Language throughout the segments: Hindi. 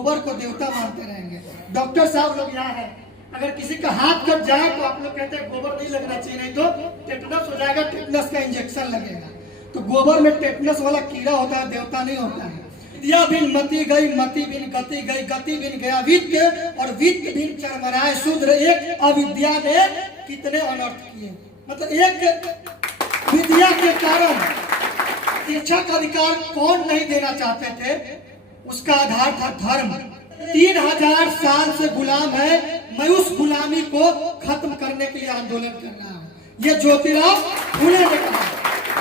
गोबर को देवता मानते रहेंगे। डॉक्टर साहब लोग यहाँ हैं, अगर किसी का हाथ कट जाए तो आप लोग कहते हैं गोबर नहीं लगना चाहिए, नहीं तो टेटनस हो जाएगा, टेटनस का इंजेक्शन लगेगा। तो गोबर में टेटनस वाला कीड़ा होता है, देवता नहीं होता है। विद्या बिन मति गई, मति बिन गति गई, गति बिन गया वित्त, और वित्त बिन चरमराए शूद्र। एक अविद्या ने कितने अनर्थ किए। मतलब एक विद्या के कारण शिक्षा का अधिकार कौन नहीं देना चाहते थे, उसका आधार था धर्म। 3000 साल से गुलाम है, मैं उस गुलामी को खत्म करने के लिए आंदोलन कर रहा हूँ। ये ज्योतिराव फुले ने कहा।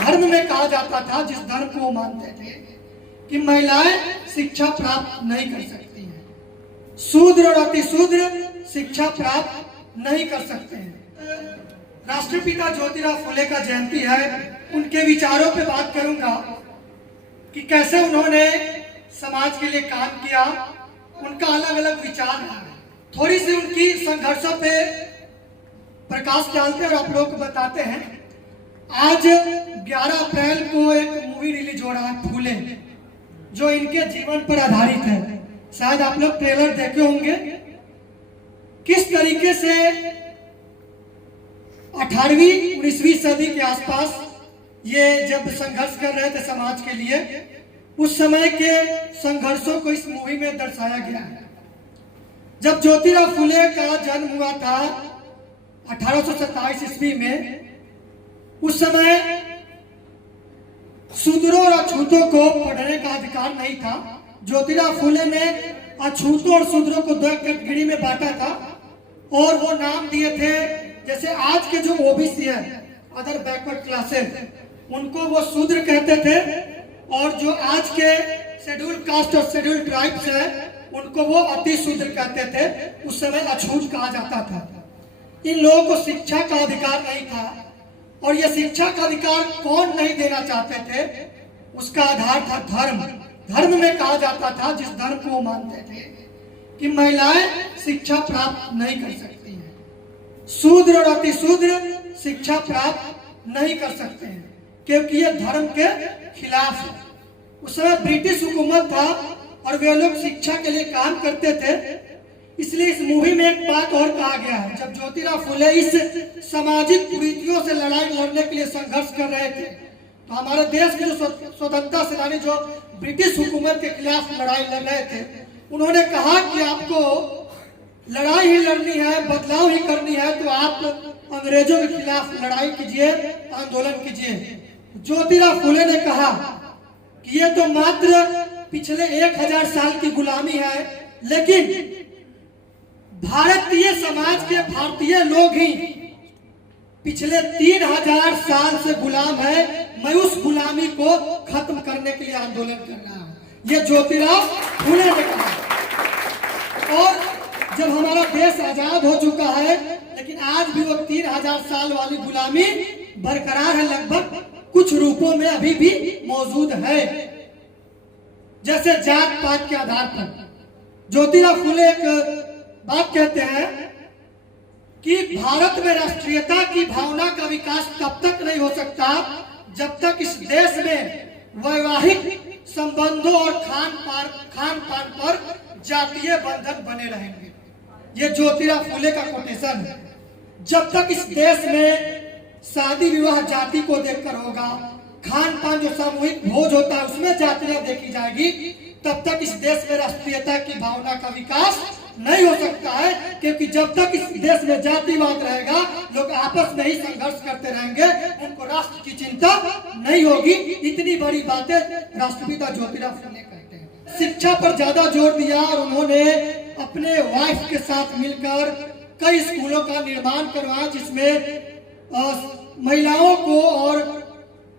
धर्म में कहा जाता था, जिस धर्म को वो मानते थे, कि महिलाएं शिक्षा प्राप्त नहीं कर सकती हैं, शूद्र और अतिशूद्र शिक्षा प्राप्त नहीं कर सकते हैं। राष्ट्रपिता ज्योतिराव फुले का जयंती है, उनके विचारों पे बात करूंगा कि कैसे उन्होंने समाज के लिए काम किया, उनका अलग अलग विचार है। थोड़ी सी उनकी संघर्षों पे प्रकाश डालते और आप लोग को बताते हैं। आज 11 अप्रैल को एक मूवी रिलीज हो रहा है, फूले, जो इनके जीवन पर आधारित है। शायद आप लोग ट्रेलर देखे होंगे। किस तरीके से 18वीं 19वीं सदी के आसपास ये जब संघर्ष कर रहे थे समाज के लिए, उस समय के संघर्षों को इस मूवी में दर्शाया गया है। जब ज्योतिराव फुले का जन्म हुआ था 1827 ईस्वी में, उस समय शूद्रों और अछूतों को पढ़ने का अधिकार नहीं था। ज्योतिराव फुले ने अछूतों और शूद्रों को 2 कैटेगरी में बांटा था और वो नाम दिए थे, जैसे आज के जो ओबीसी है, अदर बैकवर्ड क्लासेस, उनको वो शूद्र कहते थे, और जो आज के शेड्यूल कास्ट और शेड्यूल ट्राइब्स है, उनको वो अति शूद्र कहते थे। उस समय अछूत कहा जाता था। इन लोगों को शिक्षा का अधिकार नहीं था, और ये शिक्षा का अधिकार कौन नहीं देना चाहते थे, उसका आधार था धर्म। धर्म में कहा जाता था, जिस धर्म को वो मानते थे, कि महिलाएं शिक्षा प्राप्त नहीं कर सकती हैं, शूद्र और अतिशूद्र शिक्षा प्राप्त नहीं कर सकते हैं, क्योंकि ये धर्म के खिलाफ है। उस समय ब्रिटिश हुकूमत था और वे लोग शिक्षा के लिए काम करते थे। इसलिए इस मूवी में एक बात और कहा गया है, जब ज्योतिराव फुले इस सामाजिक कुरीतियों से लड़ाई लड़ने के लिए संघर्ष कर रहे थे, तो हमारे देश के जो स्वतंत्रता सेनानी जो ब्रिटिश हुकूमत के खिलाफ लड़ाई लड़ रहे थे, उन्होंने कहा कि आपको लड़ाई ही लड़नी है, बदलाव ही करनी है, तो आप अंग्रेजों के खिलाफ लड़ाई कीजिए, आंदोलन कीजिए। ज्योतिराव फुले ने कहा कि ये तो मात्र पिछले 1000 साल की गुलामी है, लेकिन भारतीय समाज के भारतीय लोग ही पिछले 3000 साल से गुलाम है। मैं उस गुलामी को खत्म करने के लिए आंदोलन कर रहा हूं। ये ज्योतिराव फुले ने कहा। और जब हमारा देश आजाद हो चुका है, लेकिन आज भी वो 3000 साल वाली गुलामी बरकरार है, लगभग कुछ रूपों में अभी भी मौजूद है। जैसे जात पात के आधार पर ज्योतिराव फुले एक बात कहते हैं कि भारत में राष्ट्रीयता की भावना का विकास तब तक नहीं हो सकता जब तक इस देश में वैवाहिक संबंधों और खान पान पर जातीय बंधन बने रहेंगे। ये ज्योतिराव फुले का कोटेशन है। जब तक इस देश में शादी विवाह जाति को देखकर होगा, खान पान जो सामूहिक भोज होता है उसमें जातियां देखी जाएगी, तब तक इस देश में राष्ट्रीयता की भावना का विकास नहीं हो सकता है। क्योंकि जब तक इस देश में जातिवाद रहेगा, लोग आपस में ही संघर्ष करते रहेंगे, उनको राष्ट्र की चिंता नहीं होगी। इतनी बड़ी बातें राष्ट्रपिता ज्योतिराव फुले कहते हैं। शिक्षा पर ज्यादा जोर दिया और उन्होंने अपने वाइफ के साथ मिलकर कई स्कूलों का निर्माण करवाया, जिसमें महिलाओं को और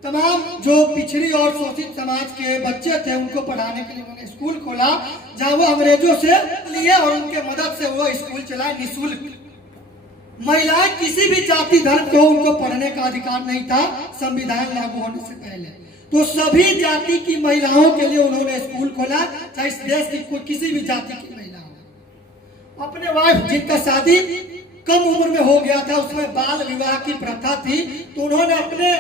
तमाम जो पिछड़ी और शोषित समाज के बच्चे थे उनको पढ़ाने के लिए उन्होंने स्कूल खोला, जहां वो अंग्रेजों से लिए और उनके मदद से वो स्कूल चलाए निःशुल्क। महिलाएं किसी भी जाति धर्म को उनको पढ़ने का अधिकार नहीं था संविधान लागू होने से पहले। तो सभी जाति की महिलाओं के लिए उन्होंने स्कूल खोला, चाहे इस देश की किसी भी जाति की महिला हो। अपने वाइफ जिनका शादी कम उम्र में हो गया था, उसमें बाल विवाह की प्रथा थी, तो उन्होंने अपने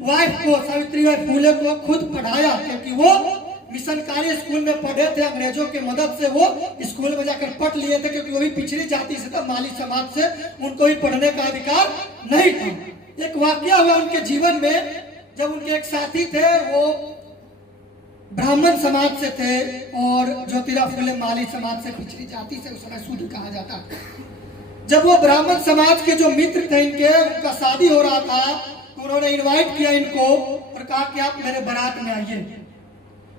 वाइफ को, सावित्रीबाई फुले को खुद पढ़ाया, क्योंकि वो मिशनकारी स्कूल में पढ़े थे, अंग्रेजों के मदद से वो स्कूल में जाकर पढ़ लिए थे, क्योंकि वो भी पिछड़ी जाति से था, माली समाज से, उनको भी पढ़ने का अधिकार नहीं था। एक वाकया हुआ उनके जीवन में, जब उनके एक साथी थे, वो ब्राह्मण समाज से थे और ज्योतिराव फुले माली समाज से, पिछड़ी जाति से, उस समय शूद्र कहा जाता था। जब वो ब्राह्मण समाज के जो मित्र थे इनके, उनका शादी हो रहा था, तो उन्होंने इनवाइट किया इनको और कहा कि आप मेरे बारात में आइए।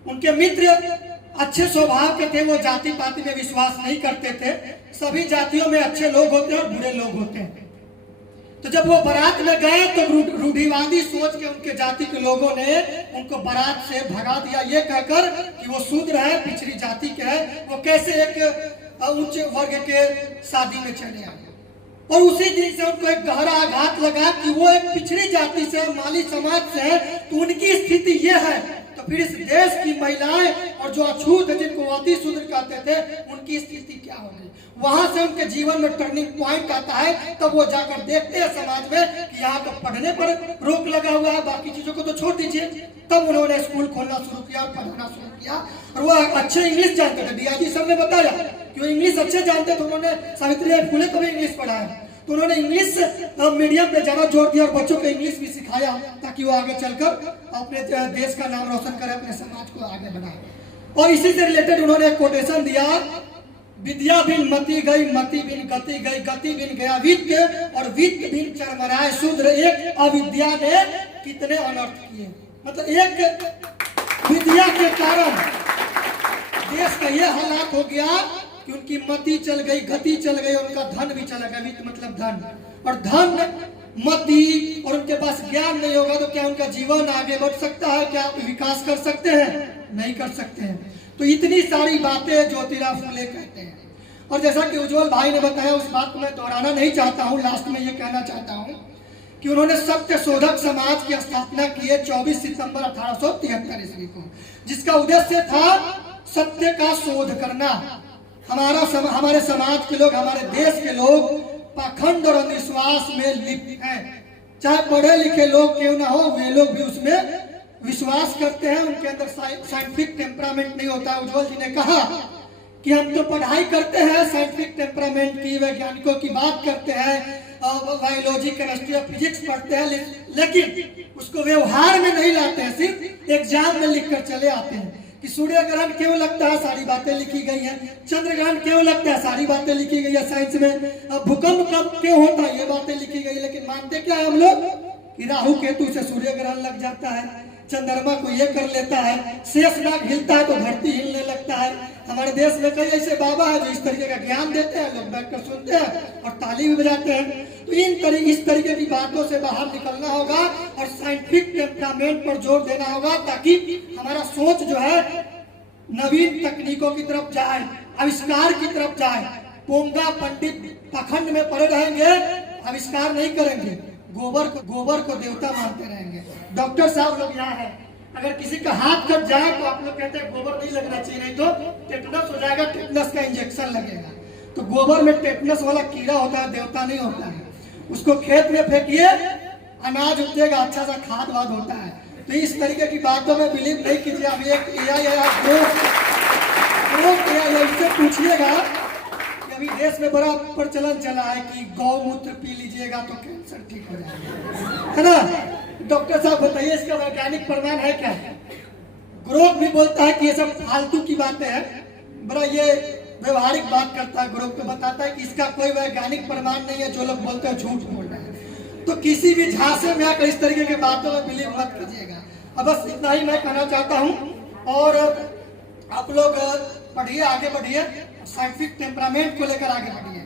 उनके मित्र अच्छे स्वभाव के थे, वो जाति पाति में विश्वास नहीं करते थे। सभी जातियों में अच्छे लोग होते हैं और बुरे लोग होते हैं। तो जब वो बारात में गए तो रूढ़िवादी सोच के उनके जाति के लोगों ने उनको बारात से भगा दिया, ये कहकर कि वो शूद्र है, पिछड़ी जाति के है, वो कैसे एक उच्च वर्ग के शादी में चले आए। और उसी दिन से उनको एक गहरा आघात लगा कि वो एक पिछड़ी जाति से, माली समाज से है, तो उनकी स्थिति ये है, तो फिर इस देश की महिलाएं और जो अछूत है, जिनको अति शूद्र कहते थे, उनकी स्थिति क्या होगी। वहां से उनके जीवन में टर्निंग पॉइंट आता है। तब वो जाकर देखते हैं समाज में कि यहाँ तो पढ़ने पर रोक लगा हुआ है, बाकी चीजों को तो छोड़ दीजिए। तब उन्होंने स्कूल खोलना शुरू किया, पढ़ाना शुरू किया, और वो अच्छे इंग्लिश जानते थे। डीआईजी सर ने बताया कि वो इंग्लिश अच्छे जानते थे। उन्होंने सावित्रीबाई फुले को भी इंग्लिश पढ़ाया, तो उन्होंने इंग्लिश मीडियम पे ज्यादा जोर दिया और बच्चों को इंग्लिश भी सिखाया, ताकि वो आगे चलकर अपने देश का नाम रोशन करे, अपने समाज को आगे बढ़ाए। और इसी से रिलेटेड उन्होंने एक कोटेशन दिया, विद्या बिन मति गई, मति बिन गति गई, गति बिन गया वित्त, और वित्त बिन चरमराए शूद्र। एक अविद्या ने कितने अनर्थ किए। मतलब एक विद्या के कारण देश का यह हालात हो गया कि उनकी मति चल गई, गति चल गई, उनका धन भी चला गया। वित्त मतलब धन, और धन, मति, और उनके पास ज्ञान नहीं होगा तो क्या उनका जीवन आगे बढ़ सकता है? क्या विकास कर सकते हैं? नहीं कर सकते हैं। तो इतनी सारी बातें ज्योतिराव फुले कहते हैं। और जैसा कि उज्जवल भाई ने बताया, उस बात को मैं दोहराना नहीं चाहता हूँ। लास्ट में ये कहना चाहता हूँ कि उन्होंने सत्य शोधक समाज की स्थापना की है 24 सितंबर 1873 ईस्वी को, जिसका उद्देश्य था सत्य का शोध करना। हमारे समाज के लोग, हमारे देश के लोग पाखंड और अंधविश्वास में लिप्त हैं। चाहे पढ़े लिखे लोग क्यों ना हो, वे लोग भी उसमें विश्वास करते हैं। उनके अंदर साइंटिफिक टेम्परामेंट नहीं होता है। उज्जवल जी ने कहा कि हम तो पढ़ाई करते हैं साइंटिफिक टेम्परामेंट की, वैज्ञानिकों की बात करते हैं, बायोलॉजी, केमिस्ट्री और फिजिक्स पढ़ते हैं, लेकिन उसको व्यवहार में नहीं लाते हैं। सिर्फ एग्जाम में लिख कर चले आते हैं कि सूर्य ग्रहण क्यों लगता है, सारी बातें लिखी गई हैं। चंद्र ग्रहण क्यों लगता है, सारी बातें लिखी गई है साइंस में। भूकंप कब क्यों होता है, ये बातें लिखी गई। लेकिन मानते क्या है हम लोग कि राहु केतु से सूर्य ग्रहण लग जाता है, चंद्रमा को ये कर लेता है, शेषनाग हिलता है तो धरती हिलने लगता है। हमारे देश में कई ऐसे बाबा है जो इस तरीके का ज्ञान देते हैं, लोग बैठकर सुनते हैं और ताली भी बजाते हैं। तो इस तरीके की बातों से बाहर निकलना होगा और साइंटिफिक टेम्परामेंट पर जोर देना होगा, ताकि हमारा सोच जो है नवीन तकनीकों की तरफ जाए, आविष्कार की तरफ जाए। पोंगा पंडित पाखंड में पड़े रहेंगे, आविष्कार नहीं करेंगे, गोबर को देवता मानते रहेंगे। डॉक्टर साहब लोग यहाँ है, अगर किसी का हाथ कट जाए तो आप लोग कहते हैं गोबर नहीं लगना चाहिए, नहीं तो टेटनस हो जाएगा, टेटनस का इंजेक्शन लगेगा। तो गोबर में टेटनस वाला कीड़ा होता है, देवता नहीं होता है। उसको खेत में फेंकिए, अनाज उगेगा, अच्छा सा खाद वाद होता है। तो इस तरीके की बातों में बिलीव नहीं कीजिए। अभी एक इससे पूछिएगा कि अभी देश में बड़ा प्रचलन चला है कि गौमूत्र पी लीजिएगा तो कैंसर ठीक हो जाएगा, है ना। डॉक्टर साहब बताइए, इसका वैज्ञानिक प्रमाण है क्या? ग्रोथ भी बोलता है कि ये सब फालतू की बातें हैं, बड़ा ये व्यवहारिक बात करता है। ग्रोथ को बताता है कि इसका कोई वैज्ञानिक प्रमाण नहीं है, जो लोग बोलते हैं झूठ बोल रहे हैं। तो किसी भी झांसे में आकर इस तरीके की बातों में बिलीव मत कीजिएगा। अब बस इतना ही मैं कहना चाहता हूँ। और आप लोग पढ़िए, आगे बढ़िए, साइंटिफिक टेम्परामेंट को लेकर आगे बढ़िए।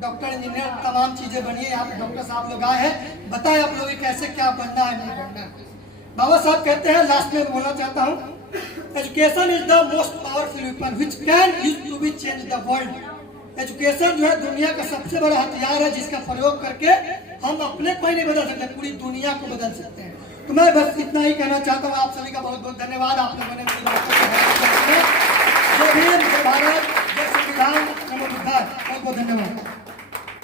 डॉक्टर, इंजीनियर, तमाम चीजें बनिए। यहाँ पे डॉक्टर साहब लोग आए हैं, बताएं आप लोग कैसे क्या बनना है, नहीं बनना है। बाबा साहब कहते हैं, लास्ट में बोलना चाहता हूँ, education is the most powerful weapon which can use to be change the world. Education जो है दुनिया का सबसे बड़ा हथियार है, जिसका प्रयोग करके हम अपने को ही नहीं बदल सकते, पूरी दुनिया को बदल सकते हैं। तो मैं बस इतना ही कहना चाहता हूँ। आप सभी का बहुत बहुत धन्यवाद। आप लोगों ने मेरी बात को जय भीम, जय भारत, जय संविधान, नमो बुद्धाय। बहुत बहुत धन्यवाद।